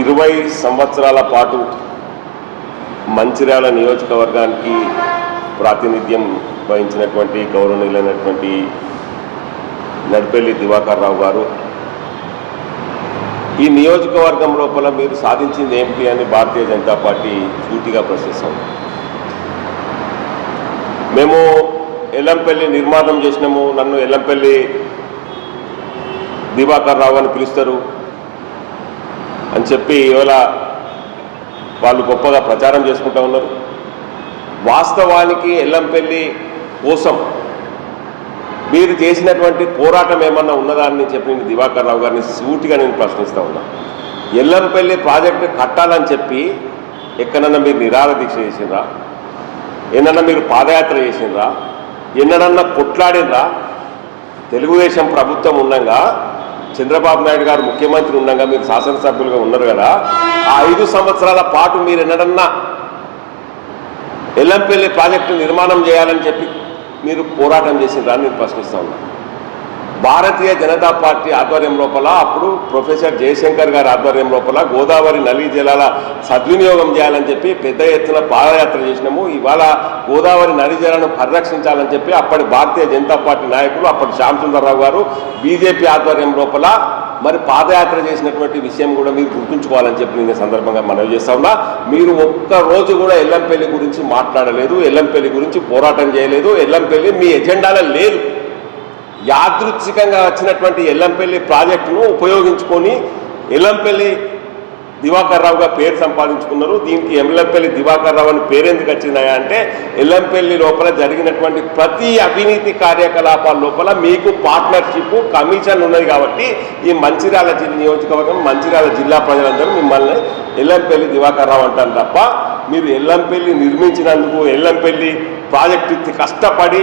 20 సంవత్సరాల పాటు మంచిర్యాల నియోజకవర్గానికి ప్రాతినిధ్యం వహించినటువంటి గౌరవనీయులైనటువంటి నడిపెల్లి దివాకర్ రావు గారు ఈ నియోజకవర్గం లోపల మీరు సాధించింది ఏమిటి అని భారతీయ జనతా పార్టీ సూటిగా ప్రశ్నిస్తాం. మేము ఎల్లంపల్లి నిర్మాణం చేసినాము, నన్ను ఎల్లంపల్లి దివాకర్ రావు అని పిలుస్తారు అని చెప్పి ఇవాళ వాళ్ళు గొప్పగా ప్రచారం చేసుకుంటూ ఉన్నారు. వాస్తవానికి ఎల్లంపల్లి కోసం మీరు చేసినటువంటి పోరాటం ఏమన్నా ఉన్నదా అని చెప్పి నేను దివాకర్ రావు గారిని సూటిగా నేను ప్రశ్నిస్తూ ఉన్నా. ఎల్లంపల్లి ప్రాజెక్టు కట్టాలని చెప్పి ఎక్కడన్నా మీరు నిరాహార దీక్ష చేసిండ్రా? ఎన్నన్నా మీరు పాదయాత్ర చేసిండ్రా? ఎన్నడన్నా కొట్లాడినరా? తెలుగుదేశం ప్రభుత్వం ఉండగా, చంద్రబాబు నాయుడు గారు ముఖ్యమంత్రి ఉండగా, మీరు శాసనసభ్యులుగా ఉన్నారు కదా, ఆ 5 సంవత్సరాల పాటు మీరు ఎన్నడన్నా ఎల్లంపల్లి ప్రాజెక్టు నిర్మాణం చేయాలని చెప్పి మీరు పోరాటం చేసిండ్రా అని నేను ప్రశ్నిస్తా ఉన్నా. భారతీయ జనతా పార్టీ ఆధ్వర్యం లోపల అప్పుడు ప్రొఫెసర్ జయశంకర్ గారి ఆధ్వర్యం లోపల గోదావరి నదీ జలాల సద్వినియోగం చేయాలని చెప్పి పెద్ద ఎత్తున పాదయాత్ర చేసినాము. ఇవాళ గోదావరి నదీ జలాలను పరిరక్షించాలని చెప్పి అప్పటి భారతీయ జనతా పార్టీ నాయకులు, అప్పటి శ్యామసుందరరావు గారు బీజేపీ ఆధ్వర్యం లోపల మరి పాదయాత్ర చేసినటువంటి విషయం కూడా మీరు గుర్తుంచుకోవాలని చెప్పి నేను సందర్భంగా మనవి చేస్తా ఉన్నా. మీరు ఒక్క రోజు కూడా ఎల్లంపల్లి గురించి మాట్లాడలేదు, ఎల్లంపల్లి గురించి పోరాటం చేయలేదు. ఎల్లంపల్లి మీ ఎజెండాలో లేదు. యాదృచ్ఛికంగా వచ్చినటువంటి ఎల్లంపల్లి ప్రాజెక్టును ఉపయోగించుకొని ఎల్లంపల్లి దివాకర్ రావుగా పేరు సంపాదించుకున్నారు. దీనికి ఎల్లంపల్లి దివాకర్ రావు అని పేరెందుకు వచ్చిందా అంటే, ఎల్లంపల్లి లోపల జరిగినటువంటి ప్రతి అవినీతి కార్యకలాపాల లోపల మీకు పార్ట్నర్షిప్ కమిషన్ ఉన్నది కాబట్టి ఈ మంచిర్యాల నియోజకవర్గం, మంచిర్యాల జిల్లా ప్రజలందరూ మిమ్మల్ని ఎల్లంపల్లి దివాకర్ రావు అంటారు తప్ప, మీరు ఎల్లంపల్లి నిర్మించినందుకు, ఎల్లంపల్లి ప్రాజెక్టు కష్టపడి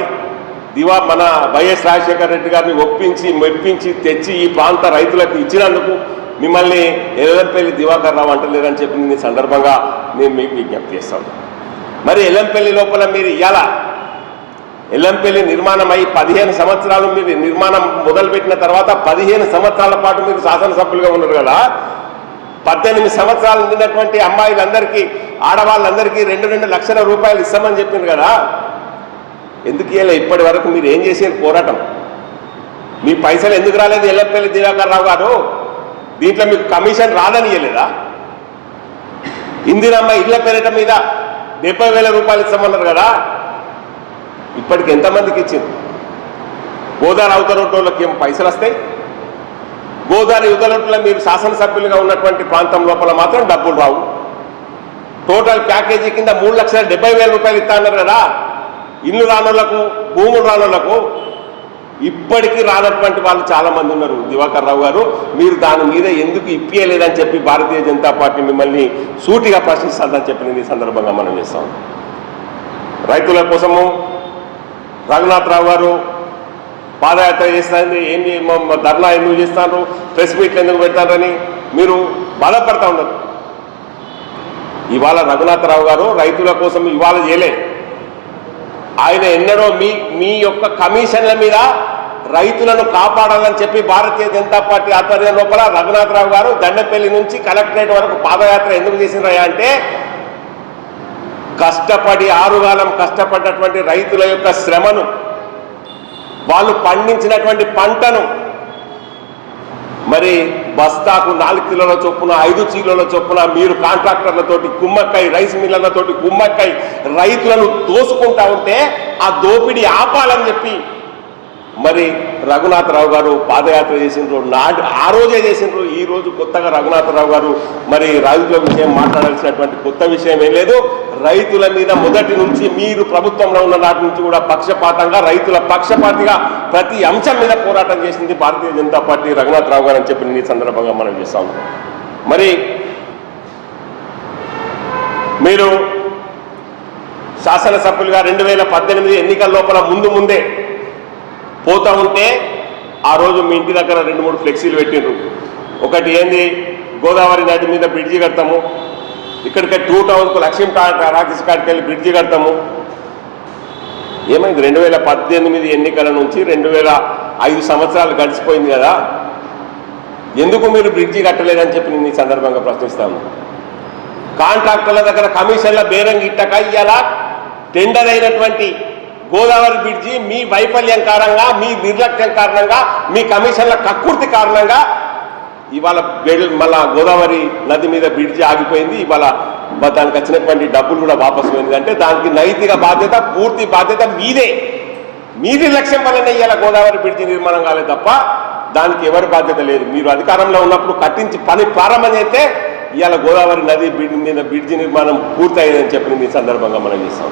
మన వైఎస్ రాజశేఖర రెడ్డి గారిని ఒప్పించి మెప్పించి తెచ్చి ఈ ప్రాంత రైతులకు ఇచ్చినందుకు మిమ్మల్ని ఎల్లంపల్లి దివాకర్ రావు అంటలేరని చెప్పి నేను సందర్భంగా నేను మీకు విజ్ఞప్తి చేస్తాను. మరి ఎల్లంపల్లి లోపల మీరు ఇవాళ ఎల్లంపల్లి నిర్మాణం అయ్యి 15 సంవత్సరాలు మీరు నిర్మాణం మొదలుపెట్టిన తర్వాత 15 సంవత్సరాల పాటు మీరు శాసనసభ్యులుగా ఉన్నారు కదా. 18 సంవత్సరాలు నిండినటువంటి అమ్మాయిలందరికీ, ఆడవాళ్ళందరికీ 2 లక్షల రూపాయలు ఇస్తామని చెప్పింది కదా. ఎందుకు ఇవ్వలే? ఇప్పటి వరకు మీరు ఏం చేసేది పోరాటం? మీ పైసలు ఎందుకు రాలేదు ఎల్లంపల్లి దివాకర్ రావు గారు? దీంట్లో మీకు కమిషన్ రాదని ఇవ్వలేదా? ఇందిరమ్మ ఇళ్ల పేరిట మీద 70,000 రూపాయలు ఇస్తామన్నారు కదా. ఇప్పటికి ఎంతమందికి ఇచ్చింది? గోదావరి అవతలొట్టోళ్ళకి ఏం పైసలు వస్తాయి? గోదావరి యువతలొట్టులో మీరు శాసనసభ్యులుగా ఉన్నటువంటి ప్రాంతం లోపల మాత్రం డబ్బులు రావు. టోటల్ ప్యాకేజీ కింద 3,70,000 రూపాయలు ఇస్తా అన్నారు కదా. ఇల్లు రానోళ్లకు, భూములు రానోళ్లకు ఇప్పటికీ రానటువంటి వాళ్ళు చాలామంది ఉన్నారు. దివాకర్ రావు గారు, మీరు దాని మీద ఎందుకు ఇప్పియలేదని చెప్పి భారతీయ జనతా పార్టీ మిమ్మల్ని సూటిగా ప్రశ్నిస్తుందని చెప్పి నేను ఈ సందర్భంగా మనం చేస్తాం. రైతుల కోసము రఘునాథరావు గారు పాదయాత్ర చేస్తుంది, ఏంటి ధర్నా ఎందుకు చేస్తారు, ప్రెస్ మీట్లు ఎందుకు పెడతారని మీరు బాధపడతా ఉన్నారు. ఇవాళ రఘునాథరావు గారు రైతుల కోసం ఇవాళ చేయలే. ఆయన ఎన్నడో మీ యొక్క కమిషన్ల మీద రైతులను కాపాడాలని చెప్పి భారతీయ జనతా పార్టీ ఆధ్వర్యం లోపల రఘునాథరావు గారు దండపల్లి నుంచి కలెక్టరేట్ వరకు పాదయాత్ర ఎందుకు చేసినారా అంటే, కష్టపడి ఆరుగాలం కష్టపడినటువంటి రైతుల యొక్క శ్రమను, వాళ్ళు పండించినటువంటి పంటను మరి బస్తాకు 4 కిలోల చొప్పున, 5 కిలోల చొప్పున మీరు కాంట్రాక్టర్లతోటి కుమ్మక్కై, రైస్ మిల్లర్లతోటి కుమ్మక్కై రైతులను దోసుకుంటా ఉంటే ఆ దోపిడీ ఆపాలని చెప్పి మరి రఘునాథరావు గారు పాదయాత్ర చేసిండ్రు. ఆ రోజే చేసిండ్రు. ఈ రోజు కొత్తగా రఘునాథరావు గారు మరి రైతుల విషయం మాట్లాడాల్సినటువంటి కొత్త విషయం ఏం లేదు. రైతుల మీద మొదటి నుంచి మీరు ప్రభుత్వంలో ఉన్న నాటి నుంచి కూడా పక్షపాతంగా, రైతుల పక్షపాతిగా ప్రతి అంశం మీద పోరాటం చేసింది భారతీయ జనతా పార్టీ, రఘునాథరావు గారు అని చెప్పి ఈ సందర్భంగా మనం చేస్తాం. మరి మీరు శాసనసభ్యులుగా 2018 ఎన్నికల లోపల ముందే పోతా ఉంటే ఆ రోజు మీ ఇంటి దగ్గర 2-3 ఫ్లెక్సీలు పెట్టిండ్రు. ఒకటి ఏంది, గోదావరి నది మీద బ్రిడ్జి కడతాము, ఇక్కడికి 2 టౌన్కు లక్ష్మీ రాకేష్ కాడికి వెళ్ళి బ్రిడ్జి కడతాము. ఏమైంది? 2018 ఎన్నికల నుంచి 2005 సంవత్సరాలు గడిచిపోయింది కదా. ఎందుకు మీరు బ్రిడ్జి కట్టలేదని చెప్పి నేను ఈ సందర్భంగా ప్రశ్నిస్తాను. కాంట్రాక్టర్ల దగ్గర కమిషన్ల బేరం గిట్టక ఇవాళ టెండర్ అయినటువంటి గోదావరి బ్రిడ్జి మీ వైఫల్యం కారణంగా, మీ నిర్లక్ష్యం కారణంగా, మీ కమిషన్ల కక్కుర్తి కారణంగా ఇవాళ మళ్ళా గోదావరి నది మీద బ్రిడ్జి ఆగిపోయింది. ఇవాళ దానికి వచ్చినటువంటి డబ్బులు కూడా వాపసు పోయింది. అంటే దానికి నైతిక బాధ్యత, పూర్తి బాధ్యత మీదే. మీ నిర్లక్ష్యం వల్లనే ఇవాళ గోదావరి బ్రిడ్జి నిర్మాణం కాలేదు తప్ప దానికి ఎవరి బాధ్యత లేదు. మీరు అధికారంలో ఉన్నప్పుడు కట్టించి పని ప్రారంభం చేస్తే ఇవాళ గోదావరి నది మీద బ్రిడ్జి నిర్మాణం పూర్తయిందని చెప్పి ఈ సందర్భంగా మనం చేస్తాం.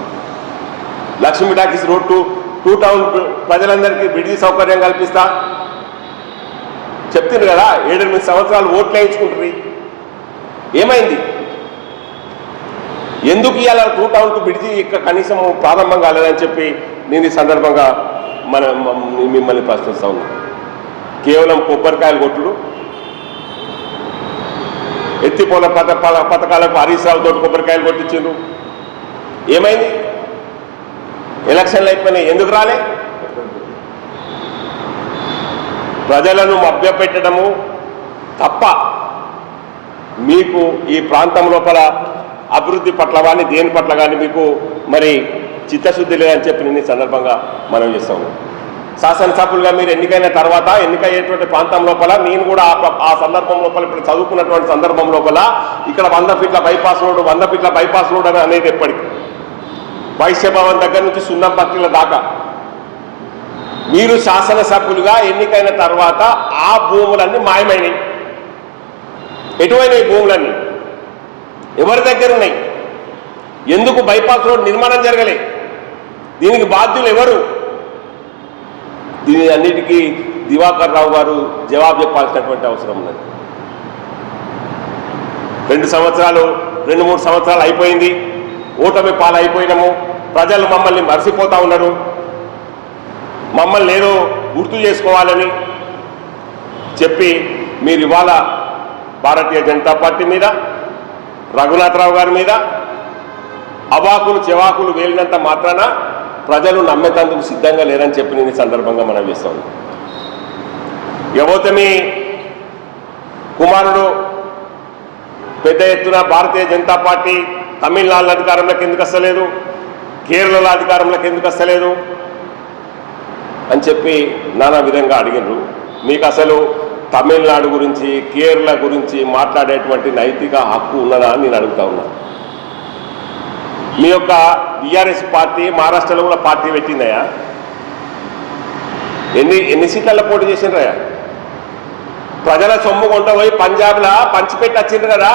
Lakshmi talkies road two town ప్రజలందరికీ బ్రిడ్జి సౌకర్యం కల్పిస్తా చెప్తుంది కదా. 7-8 సంవత్సరాలు ఓట్లు వేయించుకుంటుంది. ఏమైంది? ఎందుకు ఇవాళ 2 టౌన్ బ్రిడ్జి ఇక్కడ కనీసం ప్రారంభం కాలేదని చెప్పి నేను ఈ సందర్భంగా మిమ్మల్ని ప్రశ్నిస్తా ఉన్నాను. కేవలం కొబ్బరికాయలు కొట్టుడు, ఎత్తిపోల పథకాలకు హరీష్ రావుతో కొబ్బరికాయలు కొట్టించిండ్రు. ఏమైంది? ఎలక్షన్లు అయిపోయినాయి, ఎందుకు రాలే? ప్రజలను మభ్యపెట్టడము తప్ప మీకు ఈ ప్రాంతం లోపల అభివృద్ధి పట్ల కానీ దేని పట్ల కానీ మీకు మరి చిత్తశుద్ధి లేదని చెప్పి నేను ఈ సందర్భంగా మనం చేస్తాము. శాసనసభ్యులుగా మీరు ఎన్నికైన తర్వాత ఎన్నికయ్యేటువంటి ప్రాంతం లోపల నేను కూడా ఆ సందర్భం లోపల ఇప్పుడు చదువుకున్నటువంటి సందర్భం లోపల ఇక్కడ 100 ఫీట్ల బైపాస్ రోడ్, 100 ఫీట్ల బైపాస్ రోడ్ అని అనేది ఎప్పటికీ వైశ్య భవన్ దగ్గర నుంచి సున్నంపట్టిల దాకా మీరు శాసనసభ్యులుగా ఎన్నికైన తర్వాత ఆ భూములన్నీ మాయమైనవి. ఎటువైనాయి భూములన్నీ? ఎవరి దగ్గర ఉన్నాయి? ఎందుకు బైపాస్ రోడ్ నిర్మాణం జరగలే? దీనికి బాధ్యులు ఎవరు? దీని అన్నిటికీ దివాకర్ రావు గారు జవాబు చెప్పాల్సినటువంటి అవసరం ఉన్నది. 2 సంవత్సరాలు 2-3 సంవత్సరాలు అయిపోయింది. ఓటమి పాలు అయిపోయినాము. ప్రజలు మమ్మల్ని మర్చిపోతా ఉన్నారు. మమ్మల్ని ఏదో గుర్తు చేసుకోవాలని చెప్పి మీరు ఇవాళ భారతీయ జనతా పార్టీ మీద, రఘునాథరావు గారి మీద అవాకులు చెవాకులు వేలినంత మాత్రాన ప్రజలు నమ్మేందుకు సిద్ధంగా లేరని చెప్పి నేను ఈ సందర్భంగా మనం చేస్తాను. యవోతమి కుమారుడు పెద్ద ఎత్తున భారతీయ జనతా పార్టీ తమిళనాడు అధికారంలోకి ఎందుకు వస్తలేదు, కేరళలో అధికారంలోకి ఎందుకు వస్తలేదు అని చెప్పి నానా విధంగా అడిగినారు. మీకు అసలు తమిళనాడు గురించి, కేరళ గురించి మాట్లాడేటువంటి నైతిక హక్కు ఉన్నదా అని నేను అడుగుతా ఉన్నా. మీ యొక్క బీఆర్ఎస్ పార్టీ మహారాష్ట్రలో కూడా పార్టీ పెట్టిందయా? ఎన్ని సీట్లలో పోటీ చేసిండ్రయా? ప్రజల సొమ్ము కొంట పోయి పంజాబ్లో పంచిపెట్టి వచ్చిండ్రు కదా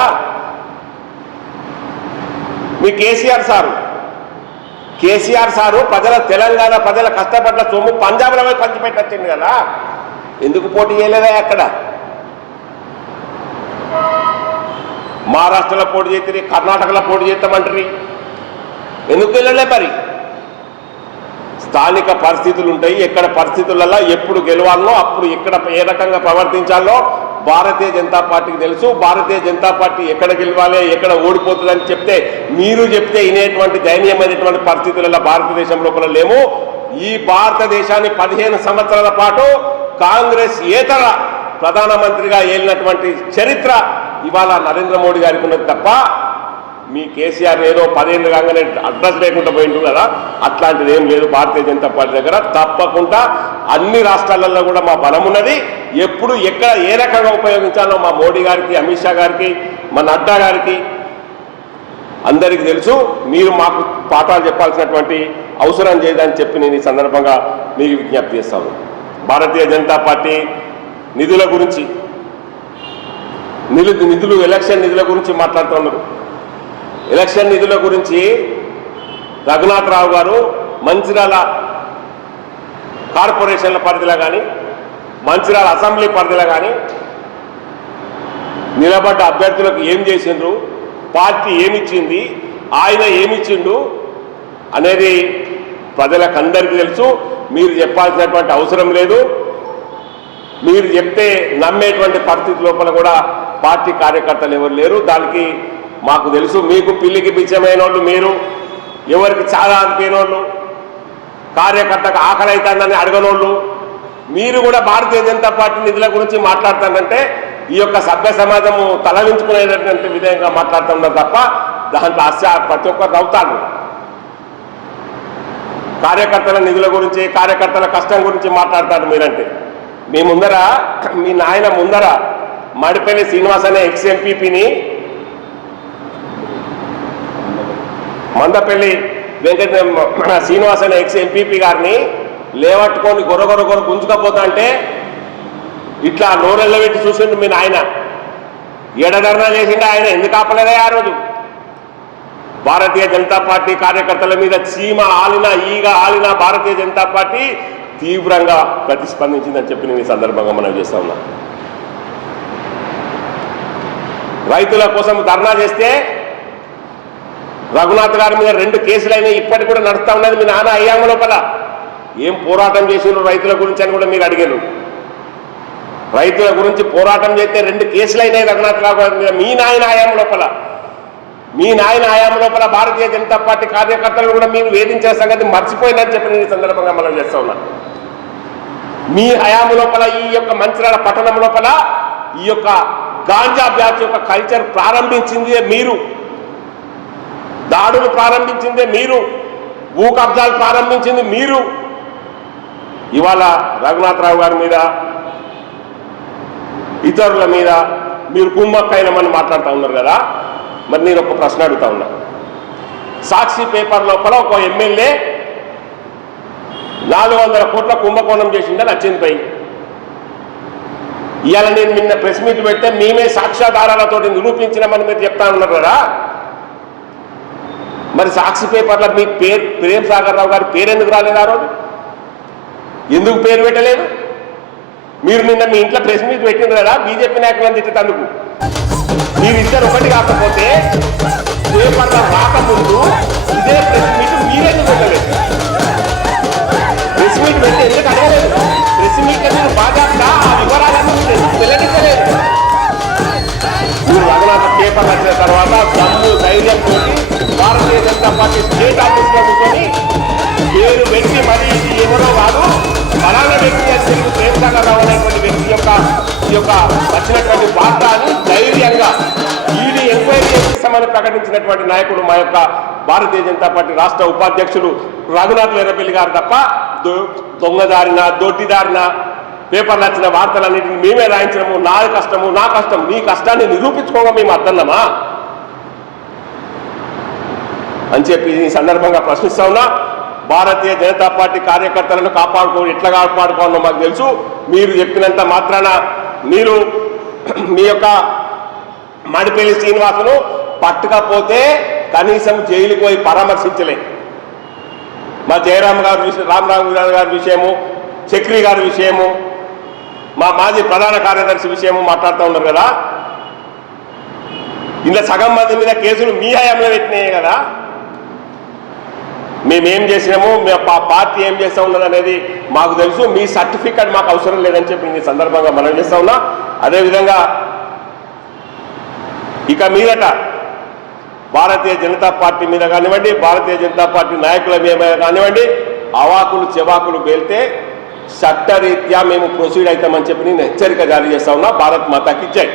మీ కేసీఆర్ సారు ప్రజల తెలంగాణ ప్రజల కష్టపడ్డ సొమ్ము పంజాబ్లో పోయి పంచిపెట్టి వచ్చింది కదా. ఎందుకు పోటీ చేయలేదా? అక్కడ మహారాష్ట్రలో పోటీ చేస్తుంది, కర్ణాటకలో పోటీ చేస్తామంటారు. ఎందుకు వెళ్ళలే? మరి స్థానిక పరిస్థితులు ఉంటాయి. ఎక్కడ పరిస్థితులలో ఎప్పుడు గెలవాలనో అప్పుడు ఎక్కడ ఏ రకంగా ప్రవర్తించాలో భారతీయ జనతా పార్టీకి తెలుసు. భారతీయ జనతా పార్టీ ఎక్కడ గెలవాలి, ఎక్కడ ఓడిపోతుందని చెప్తే మీరు చెప్తే వినేటువంటి దయనీయమైనటువంటి పరిస్థితులలో భారతదేశం లోపల లేము. ఈ భారతదేశాన్ని 15 సంవత్సరాల పాటు కాంగ్రెస్ ఏతర ప్రధానమంత్రిగా ఏలినటువంటి చరిత్ర ఇవాళ నరేంద్ర మోడీ గారికి ఉన్నది తప్ప మీ కేసీఆర్ ఏదో 10 ఏళ్ళు కాగానే అడ్రస్ లేకుండా పోయిండు కదా, అట్లాంటిది ఏం లేదు భారతీయ జనతా పార్టీ దగ్గర. తప్పకుండా అన్ని రాష్ట్రాలలో కూడా మా బలం ఉన్నది. ఎప్పుడు ఎక్కడ ఏ రకంగా ఉపయోగించాలో మా మోడీ గారికి, అమిత్ షా గారికి, మా నడ్డా గారికి అందరికీ తెలుసు. మీరు మాకు పాఠాలు చెప్పాల్సినటువంటి అవసరం చేయదని చెప్పి నేను ఈ సందర్భంగా మీకు విజ్ఞప్తి చేస్తాను. భారతీయ జనతా పార్టీ నిధుల గురించి ఎలక్షన్ నిధుల గురించి మాట్లాడుతున్నారు. ఎలక్షన్ నిధుల గురించి రఘునాథరావు గారు మంచిర్యాల కార్పొరేషన్ల పరిధిలో కానీ, మంచిర్యాల అసెంబ్లీ పరిధిలో కానీ నిలబడ్డ అభ్యర్థులకు ఏం చేసిండ్రు, పార్టీ ఏమిచ్చింది, ఆయన ఏమిచ్చిండు అనేది ప్రజలకు అందరికీ తెలుసు. మీరు చెప్పాల్సినటువంటి అవసరం లేదు. మీరు చెప్తే నమ్మేటువంటి పరిస్థితి లోపల కూడా పార్టీ కార్యకర్తలు ఎవరు లేరు. దానికి మాకు తెలుసు. మీకు పిల్లికి బిచ్చమైన వాళ్ళు మీరు, ఎవరికి చాలా అనిపోయిన వాళ్ళు, కార్యకర్తకు ఆకలి అవుతుందని అడగనోళ్ళు మీరు కూడా భారతీయ జనతా పార్టీ నిధుల గురించి మాట్లాడుతానంటే ఈ యొక్క సభ్య సమాజము తలవించుకునేటటువంటి విధంగా మాట్లాడుతున్నారు తప్ప దాంట్లో ప్రతి ఒక్కరు నవ్వుతారు. కార్యకర్తల నిధుల గురించి కార్యకర్తల కష్టం గురించి మాట్లాడతారు మీరంటే. మీ ముందర మీ నాయన ముందర మడిపల్లి శ్రీనివాస్ అనే ఎక్స్ ఎంపీపీని మందపల్లి వెంకట శ్రీనివాస్ అనే ఎక్స్ ఎంపీపీ గారిని లేవట్టుకొని గొర్ర గుంజుకపోతా అంటే ఇట్లా నోరెళ్ళ పెట్టి చూసిండు మీ నాయన. ఎడధర్నా చేసిండు ఆయన. ఎందుకు ఆపలేదా ఆ రోజు? భారతీయ జనతా పార్టీ కార్యకర్తల మీద చీమ ఆలినా ఈగ ఆలినా భారతీయ జనతా పార్టీ తీవ్రంగా ప్రతిస్పందించిందని చెప్పి నేను ఈ సందర్భంగా మనం చేస్తా ఉన్నా. రైతుల కోసం ధర్నా చేస్తే రఘునాథ్ గారి మీద 2 కేసులైనా ఇప్పటికి కూడా నడుస్తా ఉన్నది. మీ నాన్న అయ్యాము లోపల ఏం పోరాటం చేసిండ్రు రైతుల గురించి అని కూడా మీరు అడిగారు. రైతుల గురించి పోరాటం చేస్తే 2 కేసులైనాయి రఘునాథ్ రావు గారి మీద. మీ నాయన ఆయామ లోపల భారతీయ జనతా పార్టీ కార్యకర్తలను కూడా మీరు వేధించే సంగతి మర్చిపోయిందని చెప్పి నేను ఈ సందర్భంగా మనం చేస్తా ఉన్నా. మీ హయాము లోపల ఈ యొక్క మంచిర్యాల పట్టణం లోపల ఈ యొక్క గాంజా బ్యాచ్ యొక్క కల్చర్ ప్రారంభించిందే మీరు. దాడులు ప్రారంభించిందే మీరు. భూ కబ్జాలు ప్రారంభించింది మీరు. ఇవాళ రఘునాథరావు గారి మీద ఇతరుల మీద మీరు కుమ్మక్కైనమని మాట్లాడుతూ ఉన్నారు కదా. మరి నేను ఒక ప్రశ్న అడుగుతా ఉన్నా. సాక్షి పేపర్ లోపల ఒక ఎమ్మెల్యే 400 కోట్ల కుంభకోణం చేసిందని వచ్చింది. ఇవాళ నేను నిన్న ప్రెస్ మీట్ పెడితే మేమే సాక్ష్యాధారాలతో నిరూపించినామని మీరు చెప్తా ఉన్నారు కదా. మరి సాక్షి పేపర్లో మీ పేరు ప్రేమ్ సాగర్ రావు గారి పేరు ఎందుకు రాలేదు? ఆ రోజు ఎందుకు పేరు పెట్టలేదు? మీరు నిన్న మీ ఇంట్లో ప్రెస్ మీట్ పెట్టింది కదా బీజేపీ నాయకులను తిట్టేందుకు. మీరిద్దరు ఒకటి కాకపోతే పేపర్లో రాకముందు ఇదే ప్రెస్ మీట్ మీరెందుకు పెట్టలేదు? ప్రెస్ మీట్ పెట్టి ఎందుకు అడగలేదు? ప్రెస్ మీట్ మీరు బాగా ఆ వివరాలను ఎందుకు వెల్లడించలేదు? మీరు రఘునాథ పేపర్ వచ్చిన తర్వాత దమ్ము ధైర్యంతో భారతీయ జనతా పార్టీ స్టేట్ ఆఫీస్లో కూర్చొని పేరు వ్యక్తి మరి ఇది ఎవరో కాదు ఫలానా వ్యక్తి అని చెప్పి ప్రేమ్ సాగర్ రావు అనేటువంటి వ్యక్తి ఈ యొక్క వచ్చినటువంటి వార్త అని ధైర్యంగా ఈడీ ఎంక్వైరీ చేపిస్తామని ప్రకటించినటువంటి నాయకుడు మా యొక్క భారతీయ జనతా పార్టీ రాష్ట్ర ఉపాధ్యక్షుడు రఘునాథ్ వీరపల్లి గారు తప్ప దొంగదారిన దొడ్డిదారిన పేపర్లు వచ్చిన వార్తలన్నింటినీ మేమే రాయించడము నా కష్టం మీ కష్టాన్ని నిరూపించుకోగా మేము అర్థన్నామా అని చెప్పి ఈ సందర్భంగా ప్రశ్నిస్తా ఉన్నా. భారతీయ జనతా పార్టీ కార్యకర్తలను ఎట్లా కాపాడుకోవాలో మాకు తెలుసు. మీరు చెప్పినంత మాత్రాన మీరు మీ యొక్క మడిపల్లి శ్రీనివాసును పట్టుకపోతే కనీసం జైలుకు పోయి పరామర్శించలే. మా జయరామ్ రామరావు గారి విషయము, చక్రి గారి విషయము, మా మాజీ ప్రధాన కార్యదర్శి విషయము మాట్లాడుతూ ఉన్నారు కదా. ఇలా సగం మంది మీద కేసులు మీ హయాంలో పెట్టినాయి కదా. మేమేం చేసినాము, పార్టీ ఏం చేస్తా ఉన్నది అనేది మాకు తెలుసు. మీ సర్టిఫికెట్ మాకు అవసరం లేదని చెప్పి ఈ సందర్భంగా మనం చేస్తా ఉన్నా. అదేవిధంగా ఇక మీదట భారతీయ జనతా పార్టీ మీద కానివ్వండి, భారతీయ జనతా పార్టీ నాయకుల మీద కానివ్వండి అవాకులు చెవాకులు పేలితే చట్టరీత్యా మేము ప్రొసీడ్ అవుతామని చెప్పి నేను హెచ్చరిక జారీ చేస్తా ఉన్నా. భారత్ మాతాకి జై.